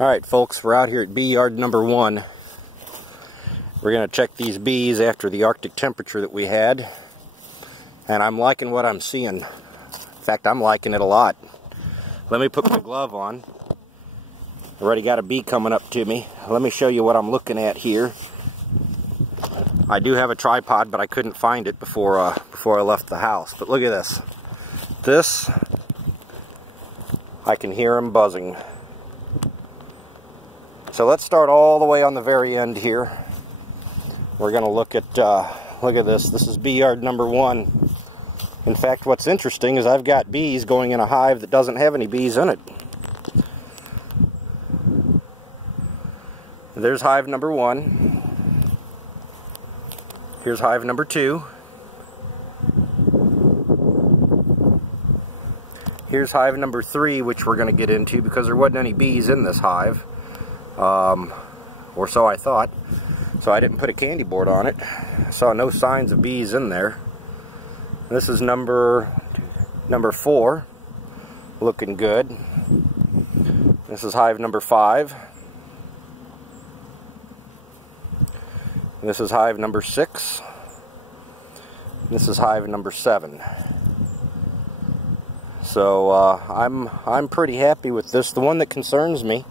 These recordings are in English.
Alright folks, we're out here at bee yard number 1. We're going to check these bees after the Arctic temperature that we had. And I'm liking what I'm seeing. In fact, I'm liking it a lot. Let me put my glove on. Already got a bee coming up to me. Let me show you what I'm looking at here. I do have a tripod, but I couldn't find it before I left the house. But look at this. This, I can hear them buzzing. So let's start all the way on the very end here. We're going to look at this. This is bee yard number 1. In fact, what's interesting is I've got bees going in a hive that doesn't have any bees in it. There's hive number 1. Here's hive number 2. Here's hive number 3, which we're going to get into because there wasn't any bees in this hive. Or so I thought. So I didn't put a candy board on it. I saw no signs of bees in there. This is number 4. Looking good. This is hive number 5. This is hive number 6. This is hive number 7. So I'm pretty happy with this. The one that concerns me,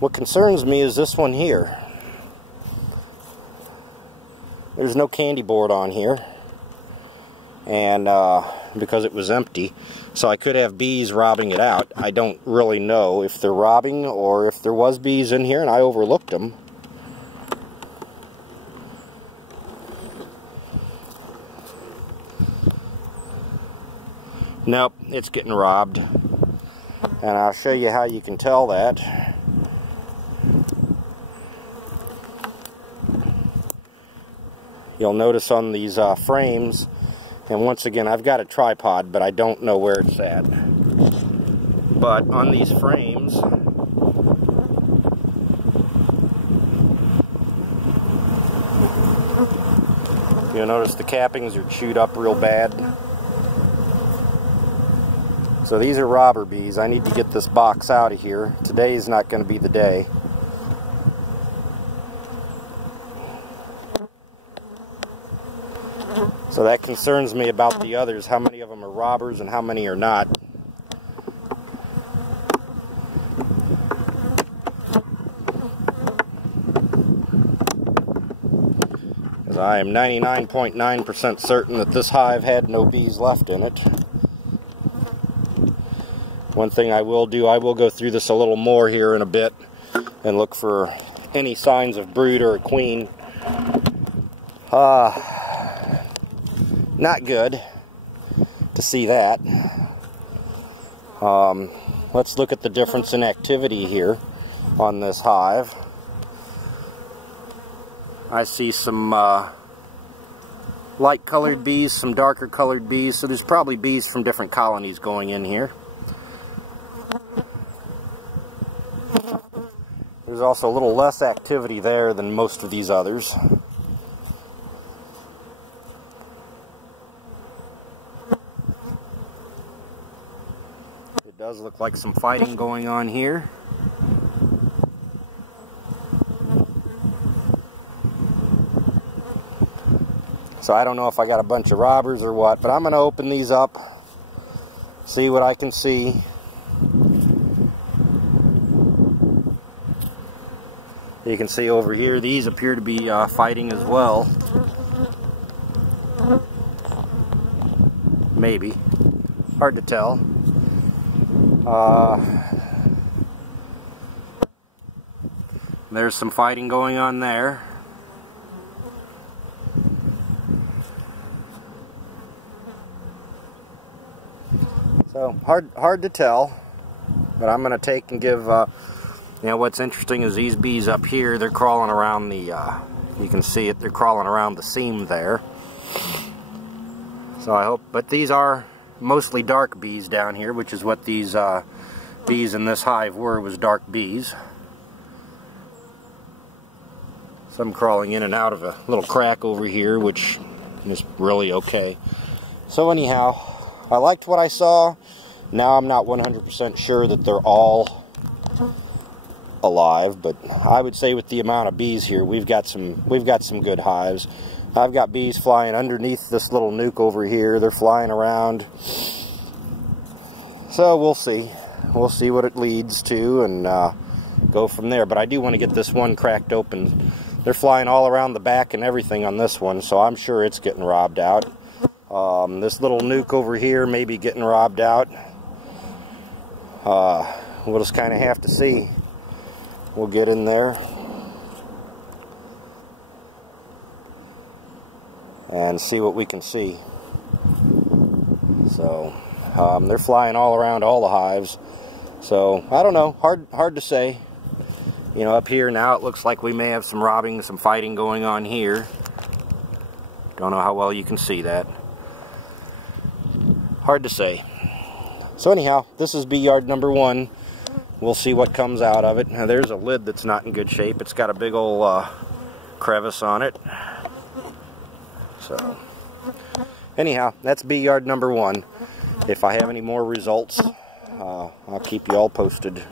what concerns me is this one here. There's no candy board on here, and because it was empty, so I could have bees robbing it out. I don't really know if they're robbing or if there was bees in here and I overlooked them. Nope, it's getting robbed, and I'll show you how you can tell that. You'll notice on these frames, and once again, I've got a tripod, but I don't know where it's at. But on these frames, you'll notice the cappings are chewed up real bad. So these are robber bees. I need to get this box out of here. Today's not going to be the day. So that concerns me about the others, how many of them are robbers and how many are not. Because I am 99.9% certain that this hive had no bees left in it. One thing I will do, I will go through this a little more here in a bit and look for any signs of brood or a queen. Not good to see that. Let's look at the difference in activity here on this hive. I see some light colored bees, some darker colored bees, so there's probably bees from different colonies going in here. There's also a little less activity there than most of these others. It does look like some fighting going on here. So I don't know if I got a bunch of robbers or what, but I'm going to open these up, see what I can see. You can see over here, these appear to be fighting as well. Maybe. Hard to tell. There's some fighting going on there. So hard to tell, but I'm going to take and give. You know, what's interesting is these bees up here. They're crawling around the. You can see it. They're crawling around the seam there. So I hope, but these are mostly dark bees down here, which is what these bees in this hive were, was dark bees. Some crawling in and out of a little crack over here, which is really okay. So anyhow, I liked what I saw. Now I'm not 100% sure that they're all alive, but I would say with the amount of bees here, we've got some good hives. I've got bees flying underneath this little nuke over here. They're flying around. So we'll see. We'll see what it leads to and go from there. But I do want to get this one cracked open. They're flying all around the back and everything on this one, so I'm sure it's getting robbed out. This little nuke over here may be getting robbed out. We'll just kind of have to see. We'll get in there and see what we can see. So they're flying all around all the hives. So I don't know, hard to say. You know, up here now it looks like we may have some robbing, some fighting going on here. Don't know how well you can see that. Hard to say. So anyhow, this is bee yard number 1. We'll see what comes out of it. Now there's a lid that's not in good shape. It's got a big old crevice on it. So anyhow, that's bee yard number 1. If I have any more results, I'll keep you all posted.